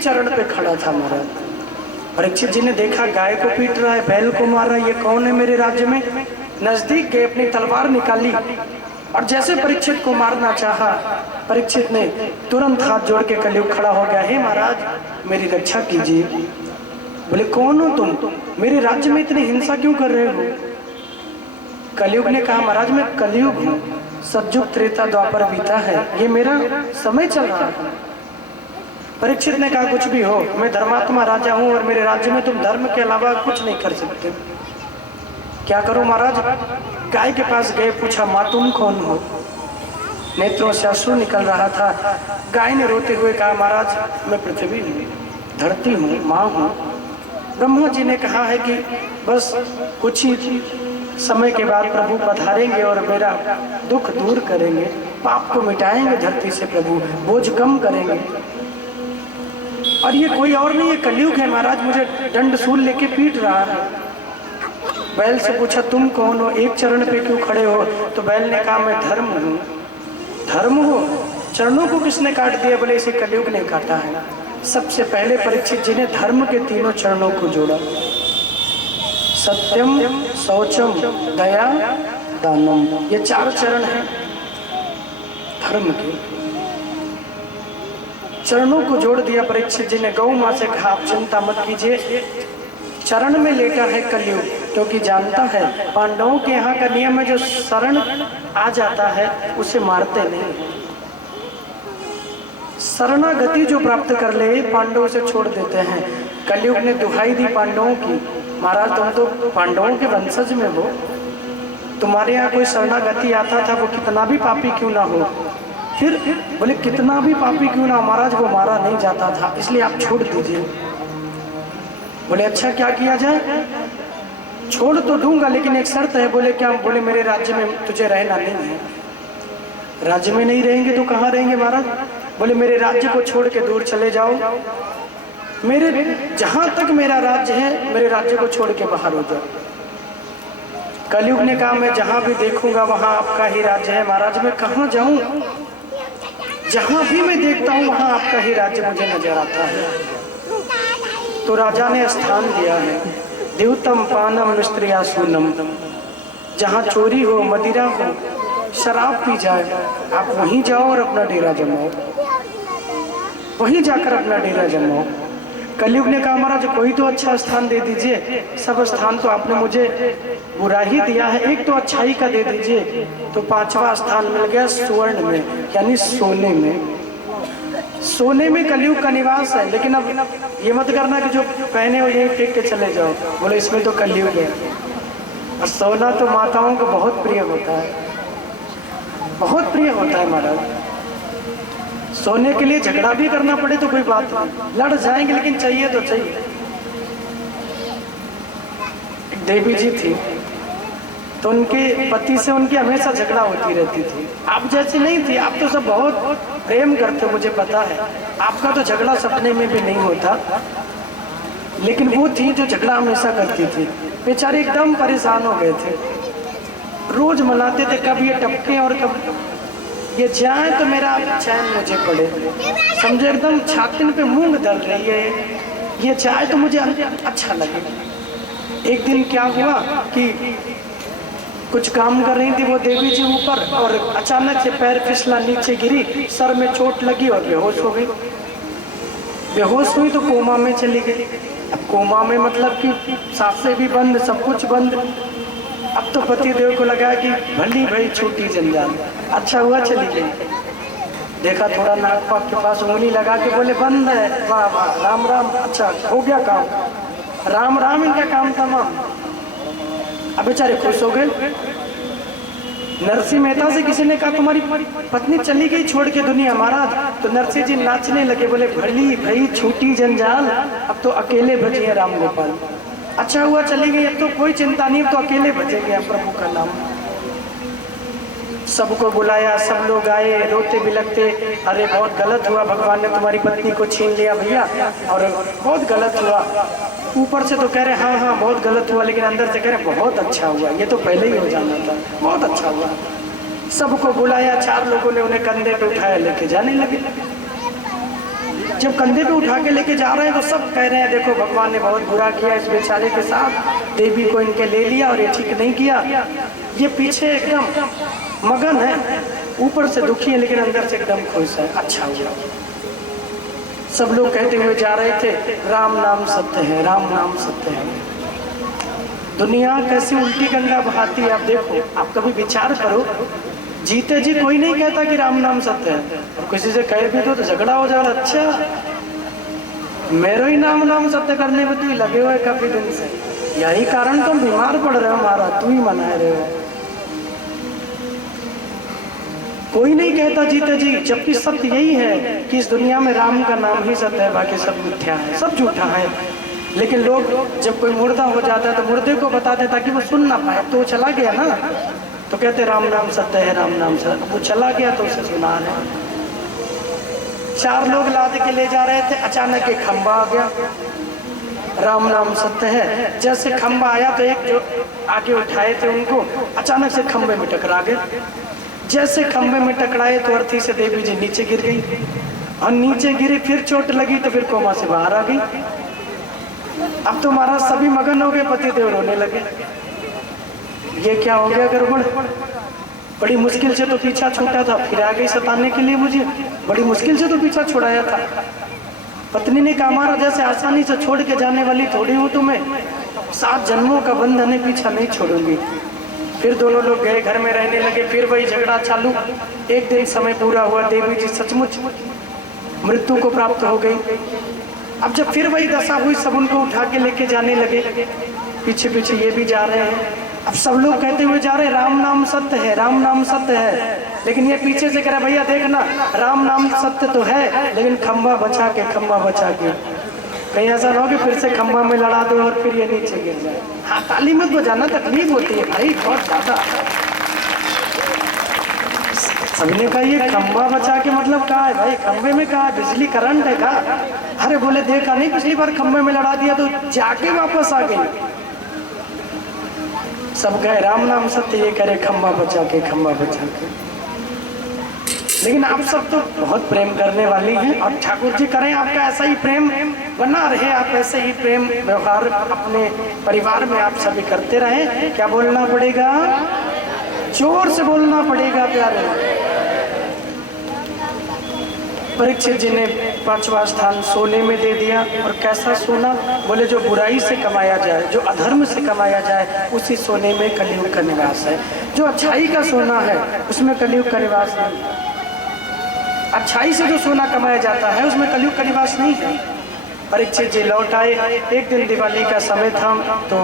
चरण पे खड़ा था महाराज। परीक्षित जी ने देखा गाय को पीट रहा है, बैल को मार रहा है, ये कौन है मेरे राज्य में। नजदीक गए, अपनी तलवार निकाली और जैसे परीक्षित को मारना चाहा, परीक्षित ने तुरंत हाथ जोड़ के कलयुग खड़ा हो गया, हे महाराज मेरी रक्षा कीजिए। बोले कौन हो तुम, मेरे राज्य में इतनी हिंसा क्यों कर रहे हो। कलयुग ने कहा महाराज मैं कलयुग हूँ, सतयुग त्रेता द्वापर बीता है, ये मेरा समय चल रहा है। परीक्षित ने कहा कुछ भी हो, मैं धर्मात्मा राजा हूँ और मेरे राज्य में तुम धर्म के अलावा कुछ नहीं कर सकते। क्या करूं महाराज। गाय के पास गए, पूछा माँ तुम कौन हो। नेत्रों से अश्रु निकल रहा था। गाय ने रोते हुए कहा महाराज मैं पृथ्वी हूँ, धरती हूँ, माँ हूँ। ब्रह्मा जी ने कहा है कि बस कुछ ही समय के बाद प्रभु पधारेंगे और मेरा दुख दूर करेंगे, पाप को मिटाएंगे धरती से, प्रभु बोझ कम करेंगे। और ये कोई और नहीं है, कलयुग है महाराज, मुझे दंड शूल लेके पीट रहा है। बैल से पूछा तुम कौन हो, एक चरण पे क्यों खड़े हो। तो बैल ने कहा मैं धर्म हूँ। धर्म हो, चरणों को किसने काट दिया। बोले इसे कलयुग ने काटा है। सबसे पहले परीक्षित जी ने धर्म के तीनों चरणों को जोड़ा, सत्यम शौचम दया दानम, ये 4 चरण हैं धर्म के। चरणों को जोड़ दिया परीक्षित जी ने। गौ माँ से कहा आप चिंता मत कीजिए, चरण में लेटा है कलयुग, क्योंकि जानता है पांडवों के यहाँ का नियम है जो शरण आ जाता है उसे मारते नहीं। शरणागति जो प्राप्त कर ले पांडवों से छोड़ देते हैं। कलयुग ने दुहाई दी पांडवों की, महाराज तुम तो पांडवों के वंशज में हो, तुम्हारे यहाँ कोई शरणागति आता था वो कितना भी पापी क्यों ना हो। फिर बोले कितना भी पापी क्यों ना हो महाराज, वो मारा नहीं जाता था, इसलिए आप छोड़ दीजिए। बोले अच्छा क्या किया जाए। छोड़ तो दूंगा लेकिन एक शर्त है। बोले क्या। बोले मेरे राज्य में तुझे रहना नहीं है। राज्य में नहीं रहेंगे तो कहाँ रहेंगे महाराज। बोले मेरे राज्य को छोड़ के दूर चले जाओ, मेरे जहां तक मेरा राज्य है मेरे राज्य को छोड़ के बाहर हो जाओ। कलयुग ने कहा मैं जहां भी देखूंगा वहां आपका ही राज्य है। महाराज मैं कहाँ जाऊं, जहां भी मैं देखता हूं वहां आपका ही राज्य मुझे नजर आता है। तो राजा ने स्थान दिया है, द्यूतम पानम निस्त्रिया सूनम, जहाँ चोरी हो, मदिरा हो, शराब पी जाए, आप वहीं जाओ और अपना डेरा जमाओ, वहीं जाकर अपना डेरा जमाओ। कलयुग ने कहा महाराज कोई तो अच्छा स्थान दे दीजिए, सब स्थान तो आपने मुझे बुरा ही दिया है, एक तो अच्छाई का दे दीजिए। तो 5वां स्थान मिल गया स्वर्ण में, यानी सोने में। सोने में कलयुग का निवास है। लेकिन अब ये मत करना कि जो पहने हो यही फेंक के चले जाओ, बोले इसमें तो कलयुग है। और सोना तो माताओं को बहुत प्रिय होता है, बहुत प्रिय होता है महाराज। सोने के लिए झगड़ा भी करना पड़े तो कोई बात नहीं, लड़ जाएंगे लेकिन चाहिए तो चाहिए। एक देवी जी थी तो उनके पति से उनकी हमेशा झगड़ा होती रहती थी। आप जैसी नहीं थी, आप तो सब बहुत प्रेम करते हो, मुझे पता है आपका तो झगड़ा सपने में भी नहीं होता। लेकिन वो थी जो झगड़ा हमेशा करती थी। बेचारे एकदम परेशान हो गए थे, रोज मनाते थे कब ये टपके और कब ये जाए तो मेरा चैन मुझे पड़े। समझे एकदम छाती पे मूंग दल रही है, ये चाय तो मुझे अच्छा लगे। एक दिन क्या हुआ कि कुछ काम कर रही थी वो देवी जी ऊपर, और अचानक से पैर फिसला, नीचे गिरी, सर में चोट लगी और बेहोश हो गई। बेहोश हुई तो कोमा में चली गई। अब कोमा में मतलब कि सांसें भी बंद, सब कुछ बंद। अब तो पति देव को लगा कि भली भाई छूटी जंजाल, अच्छा हुआ चली गई। देखा थोड़ा नाक पाक के पास उंगली लगा के बोले बंद है, वाह वाह राम राम, अच्छा हो गया काम, राम राम इनका काम तमाम। अब बेचारे खुश हो गए। नरसिंह मेहता से किसी ने कहा तुम्हारी पत्नी चली गई छोड़ के दुनिया महाराज। तो नरसिंह जी नाचने लगे, बोले भली भाई छूटी जंजाल, अब तो अकेले बचे हैं राम गोपाल। अच्छा हुआ चली गई, अब तो कोई चिंता नहीं, अब तो अकेले बचेंगे अब प्रभु का नाम। सबको बुलाया, सब लोग आए, रोते बिलखते, अरे बहुत गलत हुआ, भगवान ने तुम्हारी पत्नी को छीन लिया भैया, और बहुत गलत हुआ। ऊपर से तो कह रहे हाँ हाँ बहुत गलत हुआ, लेकिन अंदर से कह रहे बहुत अच्छा हुआ, ये तो पहले ही हो जाना था, बहुत अच्छा हुआ। सबको बुलाया, 4 लोगों ने उन्हें कंधे पे उठाया, लेके जाने लगे। जब कंधे पे उठा के लेके जा रहे हैं तो सब कह रहे हैं देखो भगवान ने बहुत बुरा किया इस बेचारे के साथ, देवी को इनके ले लिया और ये ठीक नहीं किया। ये पीछे एकदम मगन है, ऊपर से दुखी है लेकिन अंदर से एकदम खुश है, अच्छा हुआ। सब लोग कहते हुए जा रहे थे राम नाम सत्य है, राम नाम सत्य है। दुनिया कैसी उल्टी गंगा बहाती है। आप देखो, आप कभी विचार करो, जीते जी कोई नहीं कहता कि राम नाम सत्य है, और किसी से कह भी दो तो झगड़ा हो जाएगा। अच्छा मेरे ही नाम सत्य करने में तू लगे हुए काफी दिन से, यही कारण तुम बीमार पड़ रहे हो महाराज, तू ही मना रहे हो। कोई नहीं कहता जीते जी, जबकि सत्य यही है कि इस दुनिया में राम का नाम ही सत्य है, बाकी सब मिथ्या है, सब झूठा है। लेकिन लोग जब कोई मुर्दा हो जाता है तो मुर्दे को बताते ताकि वो सुन ना पाए, तो वो चला गया ना, तो कहते राम नाम सत्य है, राम नाम सत्य। वो चला गया तो उसे सुना रहे। 4 लोग लाद के ले जा रहे थे, अचानक एक खंबा आ गया, राम नाम सत्य है। जैसे खंबा आया तो एक जो आगे उठाए थे उनको अचानक से खंबे में टकरा गए। जैसे खंबे में टकराए तो अर्थी से देवी जी नीचे गिर गई, और नीचे गिरी, फिर चोट लगी तो फिर कोमा से बाहर आ गई। अब तो महाराज सभी मगन हो गए, पति देव रोने लगे, ये क्या हो गया गड़बड़, बड़ी मुश्किल से तो पीछा छूटा था, फिर आ गई सताने के लिए मुझे, बड़ी मुश्किल से तो पीछा छुड़ाया था। पत्नी ने कहा महाराज जैसे आसानी से छोड़ के जाने वाली थोड़ी हूँ तुम्हें, 7 जन्मों का बंधन है, पीछा नहीं छोड़ूंगी। फिर दोनों लोग गए, घर में रहने लगे, फिर वही झगड़ा चालू। एक दिन समय पूरा हुआ, देवी जी सचमुच मृत्यु को प्राप्त हो गई। अब जब फिर वही दशा हुई, सब उनको उठा के लेके जाने लगे, पीछे पीछे ये भी जा रहे हैं। अब सब लोग कहते हुए जा रहे हैं राम नाम सत्य है, राम नाम सत्य है। लेकिन ये पीछे से कह रहा भैया देखना, राम नाम सत्य तो है लेकिन खंबा बचा के, खंबा बचा के। कहीं ऐसा ना हो कि फिर से खंबा में लड़ा दो और फिर ये नीचे गिर जाए। हाँ, ताली में तो जाना तकलीफ होती है भाई, बहुत ज्यादा। सबने कहा ये खंबा बचा के मतलब कहा है भाई, खंबे में कहा बिजली करंट है कहा। अरे बोले देखा नहीं, पिछली बार खंबे में लड़ा दिया तो जाके वापस आ गई। सब गए राम नाम सत्य, ये करे खंबा बचा के, खंबा बचा के। लेकिन आप सब तो बहुत प्रेम करने वाली हैं, और ठाकुर जी करें आपका ऐसा ही प्रेम बना रहे, आप ऐसे ही प्रेम व्यवहार अपने परिवार में आप सभी करते रहें। क्या बोलना पड़ेगा? जोर से बोलना पड़ेगा प्यारे। परीक्षित जी ने 5वां स्थान सोने में दे दिया, और कैसा सोना? बोले जो बुराई से कमाया जाए, जो अधर्म से कमाया जाए, उसी सोने में कलयुग का निवास है। जो अच्छाई का सोना है उसमें कलयुग का निवास नहीं। अच्छाई से जो सोना कमाया जाता है उसमें कलयुग का निवास नहीं है। परीक्षित जी लौट आए, एक दिन दिवाली का समय था, तो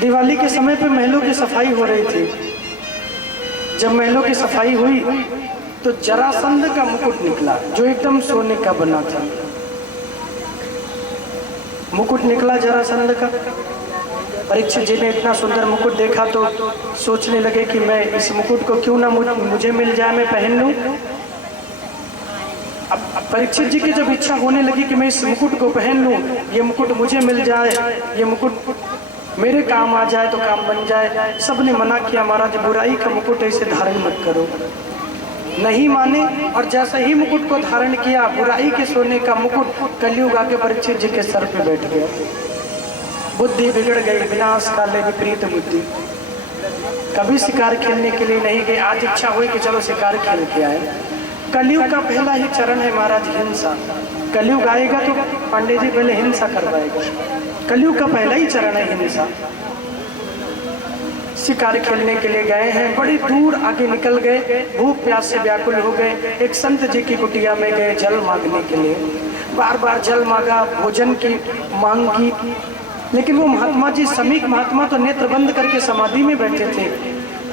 दिवाली के समय पे महलों की सफाई हो रही थी। जब महलों की सफाई हुई तो जरासंध का मुकुट निकला, जो एकदम सोने का बना था। मुकुट निकला जरासंध का। परीक्षित जी ने इतना सुंदर मुकुट देखा तो सोचने लगे कि मैं इस मुकुट को क्यों ना मुझे मिल जाए, मैं पहन लूं। अब परीक्षित जी की जब इच्छा होने लगी कि मैं इस मुकुट को पहन लूं, ये मुकुट मुझे मिल जाए, ये मुकुट मेरे काम आ जाए तो काम बन जाए। सबने मना किया, महाराज बुराई का मुकुट ऐसे धारण मत करो। नहीं माने, और जैसे ही मुकुट को धारण किया, बुराई के सोने का मुकुट कलयुग आके परीक्षित जी के सर पे बैठ गया। बुद्धि बिगड़ गई, विनाश काले विपरीत बुद्धि। कभी शिकार खेलने के लिए नहीं गए, आज इच्छा हुई कि चलो शिकार खेल के आए। कलयुग का पहला ही चरण है महाराज हिंसा। कलयुग आएगा तो पांडे जी पहले हिंसा करवाएगा। कलयुग का पहला ही चरण है हिंसा। शिकार खेलने के लिए गए हैं, बड़ी दूर आगे निकल गए, भूख प्यास से व्याकुल हो गए। एक संत जी की कुटिया में गए जल मांगने के लिए। बार बार जल मांगा, भोजन की मांग की, लेकिन वो महात्मा जी, समीक महात्मा तो नेत्र बंद करके समाधि में बैठे थे।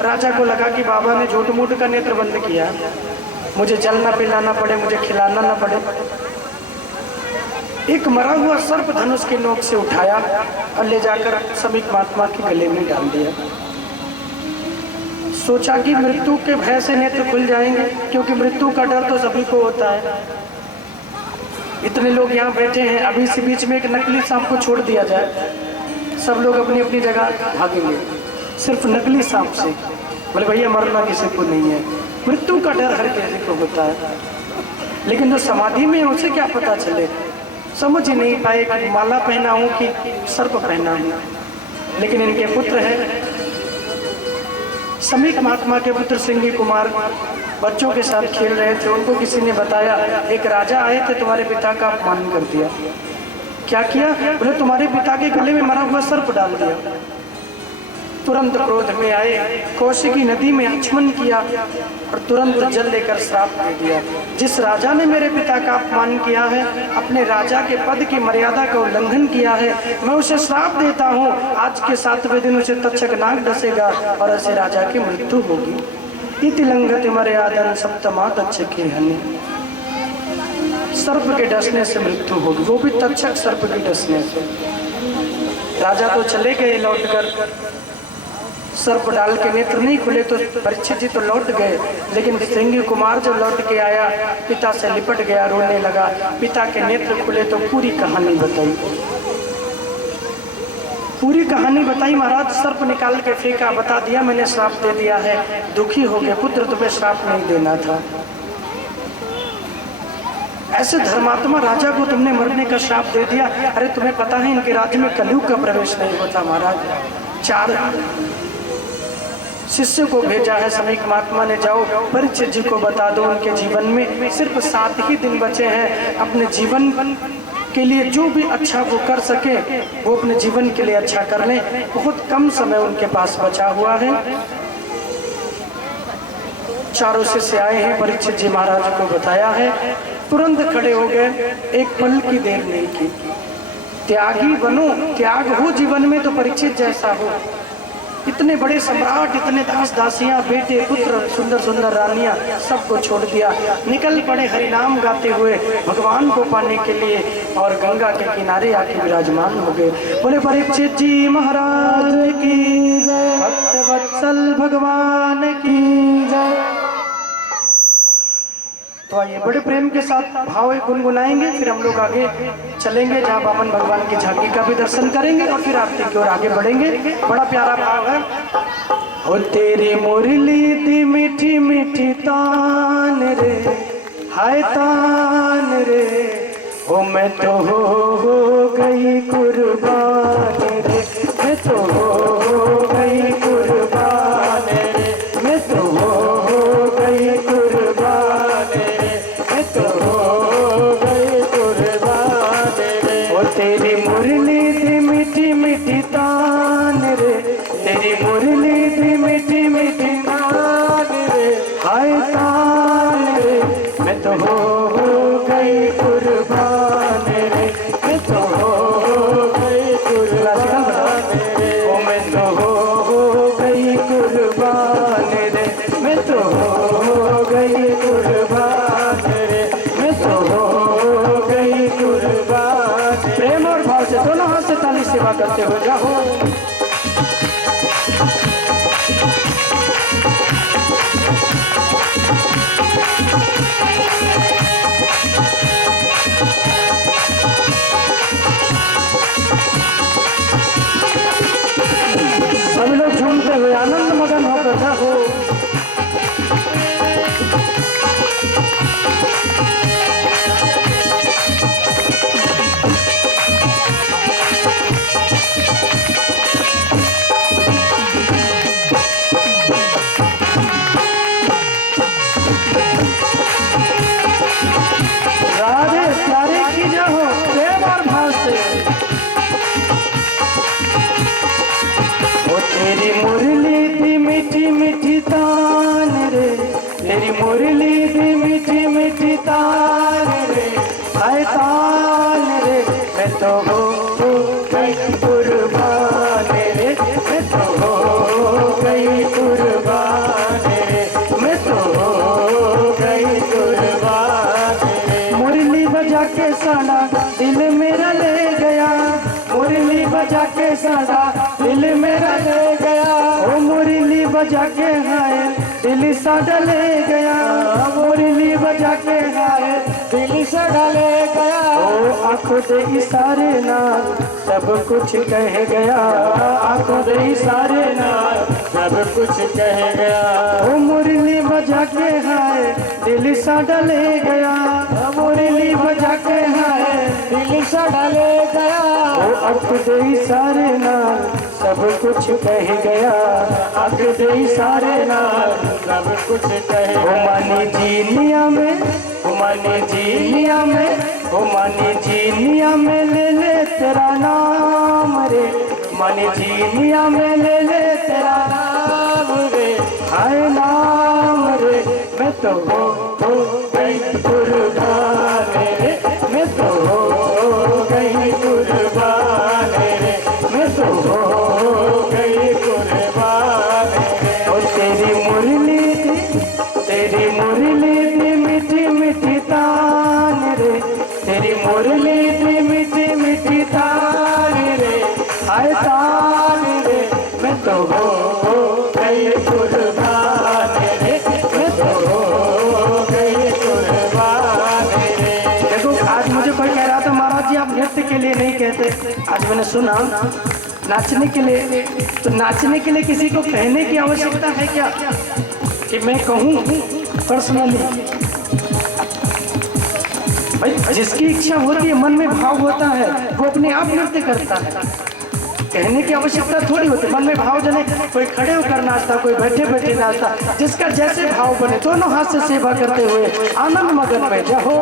राजा को लगा कि बाबा ने झूठ मूठ का नेत्र बंद किया, मुझे जल ना पिलाना पड़े, मुझे खिलाना ना पड़े। एक मरा हुआ सर्प धनुष के नोक से उठाया और ले जाकर समीक महात्मा के गले में डाल दिया। सोचा कि मृत्यु के भय से नेत्र खुल जाएंगे, क्योंकि मृत्यु का डर तो सभी को होता है। इतने लोग यहाँ बैठे हैं, अभी इसी बीच में एक नकली सांप को छोड़ दिया जाए, सब लोग अपनी अपनी जगह भागेंगे, सिर्फ नकली सांप से। बोले भैया मरना किसी को नहीं है, मृत्यु का डर हर किसी को होता है। लेकिन जो समाधि में है उसे क्या पता चले, समझ ही नहीं पाए कि माला पहना हूं कि सर्प पहना हूं। लेकिन इनके पुत्र हैं समीक महात्मा के पुत्र सिंगी कुमार बच्चों के साथ खेल रहे थे। उनको किसी ने बताया एक राजा आए थे, तुम्हारे पिता का अपमान कर दिया। क्या किया? बोले तुम्हारे पिता के गले में मरा हुआ सर्प डाल दिया। तुरंत क्रोध में आए, कौशिकी नदी में आचमन किया और तुरंत जल लेकर श्राप दे दिया। जिस राजा ने मेरे पिता का अपमान किया है, अपने राजा के पद की मर्यादा का उल्लंघन किया है, मैं उसे श्राप देता हूँ, आज के 7वें दिन उसे तक्षक नाग डसेगा और ऐसे राजा की मृत्यु होगी। इति लंघति मर्यादन सप्तमा तक्षके हनि। सर्प के डसने से मृत्यु होगी, वो भी तक्षक सर्प के डसने से। राजा तो चले गए लौटकर, सर्प डाल के नेत्र नहीं खुले तो परीक्षित जी तो लौट गए। लेकिन सिंगी कुमार जब लौट के आया, पिता से लिपट गया, रोने लगा। पिता के नेत्र खुले तो पूरी कहानी बताई, पूरी कहानी बताई। महाराज सर्प निकाल के फेंका, बता दिया मैंने श्राप दे दिया है। दुखी हो गए, पुत्र तुम्हें श्राप नहीं देना था। ऐसे धर्मात्मा राजा को तुमने मरने का श्राप दे दिया। अरे तुम्हें पता है इनके राज्य में कलयुग का प्रवेश नहीं होता महाराज। 4 शिष्य को भेजा है समीक महात्मा ने, जाओ परीक्षित जी को बता दो उनके जीवन में सिर्फ 7 ही दिन बचे हैं। अपने जीवन के लिए जो भी अच्छा वो कर सके वो अपने जीवन के लिए अच्छा कर लें। बहुत कम समय उनके पास बचा हुआ है। 4 शिष्य आए हैं, परीक्षित जी महाराज को बताया है, तुरंत खड़े हो गए, एक पल की देर नहीं की। त्यागी बनो, त्याग हो जीवन में तो परीक्षित जैसा हो। इतने बड़े सम्राट, इतने दास दासियां, बेटे पुत्र, सुंदर सुंदर रानियां, सबको छोड़ दिया, निकल पड़े हरिनाम गाते हुए भगवान को पाने के लिए और गंगा के किनारे आके विराजमान हो गए। बोले परीक्षित जी महाराज की जय, भक्त वत्सल भगवान की जय। तो आइए बड़े प्रेम के साथ भाव गुनगुनाएंगे, फिर हम लोग आगे चलेंगे जहाँ वामन भगवान की झांकी का भी दर्शन करेंगे और फिर आरती की ओर आगे बढ़ेंगे। बड़ा प्यारा भाव है। हो तेरी मुरली दी मीठी मीठी तान रे, हाय तान रे, हो मैं तो हो गई कुर्बान रे, मैं तो हो गई कुर्बान रे, मैं तो हो गई कुर्बान रे, मैं तो हो गई कुर्बान रे। ओ तेरी मुरली दी मीठी मीठी तान रे, तेरी मुरली दी मीठी मीठी तान रे, हाय तान रे, मैं तो हो गई कुर्बान रे, मैं तो हो गई कुर्बान रे, ओ मैं तो हो गई कुर्बान रे, मैं तो हो गई कुर्बान रे, मैं तो हो गई कुर्बान। प्रेम और भाव से दोनों हाथ से ताली सेवा करते हो जाओ। सभी लोग झूमते हुए आनंद मगन होकर जाओ। राधे प्यारे की जाओ प्रेम और भाव से। ओ तेरी मुरली दी मीठी मीठी तान रे, तेरी मुरली दी मीठी मीठी तान रे, हाय तान रे, मैं तो हो गई कुर्बान रे, मैं तो हो गई कुर्बान रे, मैं तो हो गई कुर्बान रे। मुरली बजा के साड़ा दिल मेरा ले गया, मुरली बजा के साड़ा दिल मेरा ले गया, ओ मुरली बजा के हाय दिल साड़ा ले गया, मुरली बजा के हाय दिल साड़ा ले गया, ओ आंखों दे इशारे ना सब कुछ कह गया, आंखों दे इशारे ना सब कुछ कह गया। वो मुरली बजा के है दिल सा डले गया, मुरली बजा के है दिल सा डले गया। वो अख दे सारे नाल सब कुछ कह गया, अख दे सारे नाल सब कुछ कह ओ गया। मानी जीनिया में, ओ मानी जीनिया में, ओ मानी जीनिया में ले ले तेरा नाम रे, मानी जीनिया में ले ले तेरा नाम रे, हाय नाम रे। मैं तो हो गई कुर्बान रे, मैं तो हो गई कुर्बान रे, मैं तो हो गई कुर्बान रे। और तेरी मुरली थी, तेरी मुरली थी मीठी मीठी तान रे, तेरी मुरली थी मीठी मीठी तान रे, हाय तान रे। मैं तो हो गई कुर्बान रे, मैं तो हो गई कुर्बान रे। देखो आज मुझे कोई कह रहा था महाराज जी आप नृत्य के लिए नहीं कहते, आज मैंने सुना नाचने के लिए। तो नाचने के लिए किसी को कहने की आवश्यकता है क्या कि मैं कहूँ पर्सनली? भाई जिसकी इच्छा होती है, मन में भाव होता है, वो अपने आप नृत्य करता है। कहने की आवश्यकता थोड़ी होती, मन में भाव जने, कोई खड़े होकर नाचता, कोई बैठे बैठे नाचता, जिसका जैसे भाव बने दोनों हाथ से सेवा करते हुए आनंद मगन में जाओ।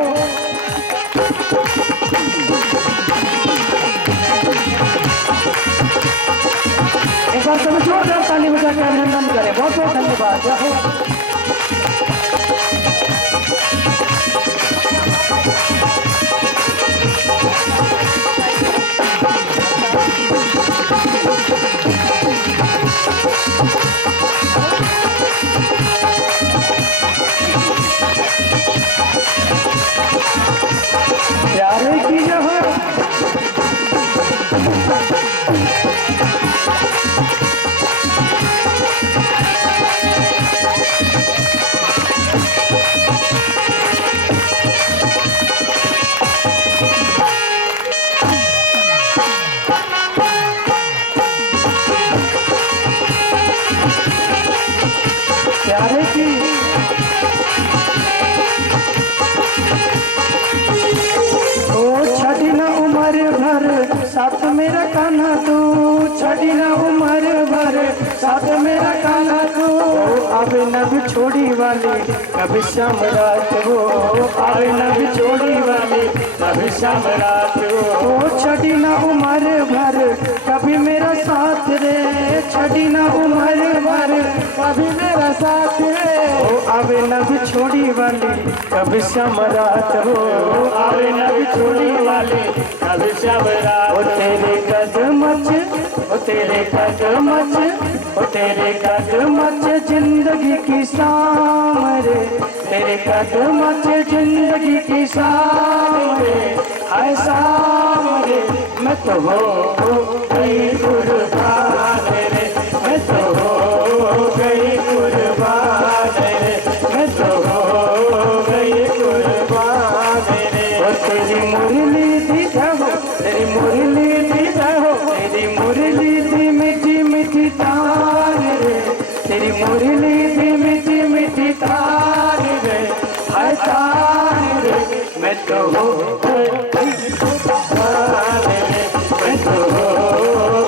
एक बार सभी जोरदार ताली बजाकर अभिनंदन करें। बहुत बहुत धन्यवाद। जाओ। प्यारे की जो है प्यारे की ओ छठी ना उम्र भर साथ मेरा कान्हा तू, छठी ना उम्र भर साथ मेरा कान्हा तू। अब नब छोड़ी वाली कभी शाम रात हो, अब नब छोड़ी वाली कभी शाम रात हो। ओ छठी ना उम्र भर कभी मेरा साथ रे, छठी ना उम्र भर कभी मेरा साथ है। ओ आवे नब छोड़ी वाली कभी शाम रात हो, आवे नब छोड़ी वाली कभी शाम रात। ओ तेरे कदमच, ओ तेरे कदमच, ओ तेरे कदमच जिंदगी की शाम रे, तेरे कदमच जिंदगी की शाम रे, हाय शाम रे। मैं तो हो गई कुर्बान रे, मैं तो हो गई कुर्बान रे, मैं तो हो गई कुर्बान रे। ओ तेरी मुरली दी जाओ, तेरी मुरली दी जाओ, तेरी मुरली दी मीठी मीठी तार रे, तेरी मुरली दी मीठी मीठी तार रे, हाय तार रे। मैं तो हो गई कुर्बान रे, मैं तो हो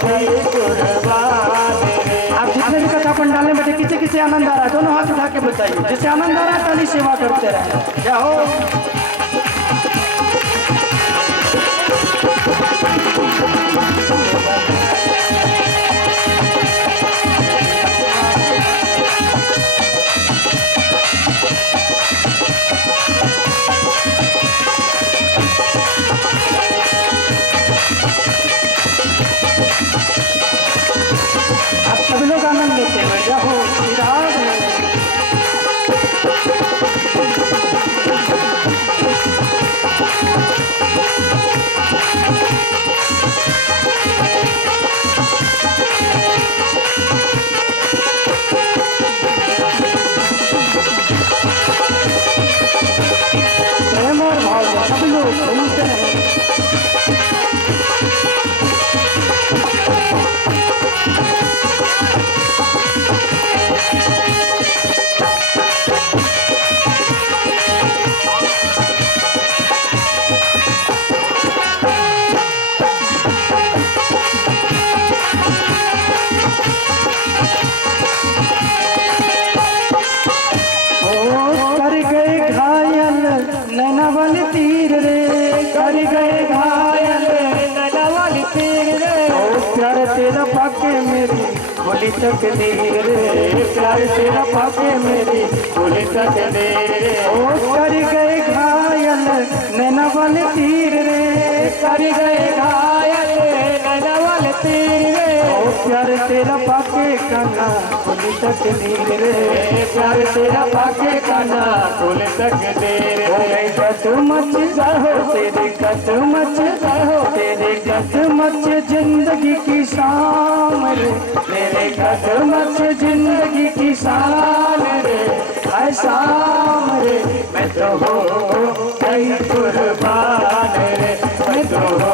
गई कुर्बान रे। आप जितने भी कथा पंडाल में बैठे किसे किसे आनंद आ रहा है दोनों हाथ उठा के बताइए। जिसे आनंद आ रहा है ताली सेवा करते रहे। जाओ। आप सभी लोग आनंद लेते हुए जाओ। विराट प्रेम और भाव सब लोग घूमते हैं। कर गए घायल नैना वाली तीर रे ओ प्यार तेरा पाके मेरी भोली तकदीर रे प्यार तेरा पाके मेरी भूली तकदीर रे ओ कर गए घायल नैना वाले तीर रे कर गए घायल नैना वाले तीर रे ओ प्यार तेरा पाके कान्हा भोली तकदीर रे प्यार तेरा पाके कान्हा भूली तकदीर हो रे गई कदमच जाहो तेरे कदमच जाहो तेरे कदमच जिंदगी की शाम रे तेरे कदमच जिंदगी की शान रे है शाम रे मैं तो हो गई कुर्बान रे मैं तो हो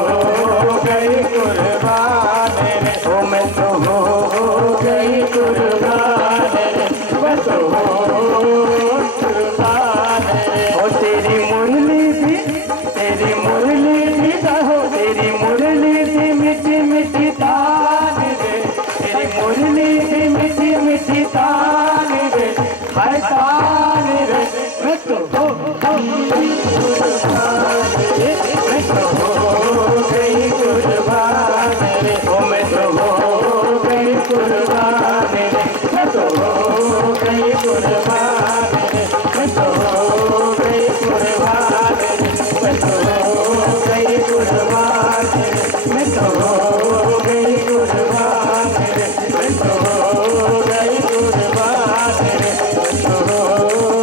गई कुर्बान रे ओ मैं तो हो गई कुर्बान रे मैं तो हो कुर्बान रे ओ तेरी मुरली भी हो तेरी मुरली भी मीठी मीठी तान रे तेरी मुरली भी मीठी मीठी तान रे हाय तान रे मैं तो हो गई कुर्बान रे मैं तो हो गई कुर्बान रे ओ मैं तो हो गई कुर्बान रे मैं तो हो गई कुर्बान रे मैं तो हो गई कुर्बान रे मैं तो हो गई कुर्बान रे मैं तो हो गई कुर्बान रे मैं तो हो गई कुर्बान रे मैं तो हो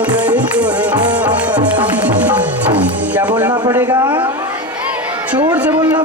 गई कुर्बान। क्या बोलना पड़ेगा? जोर से बोलना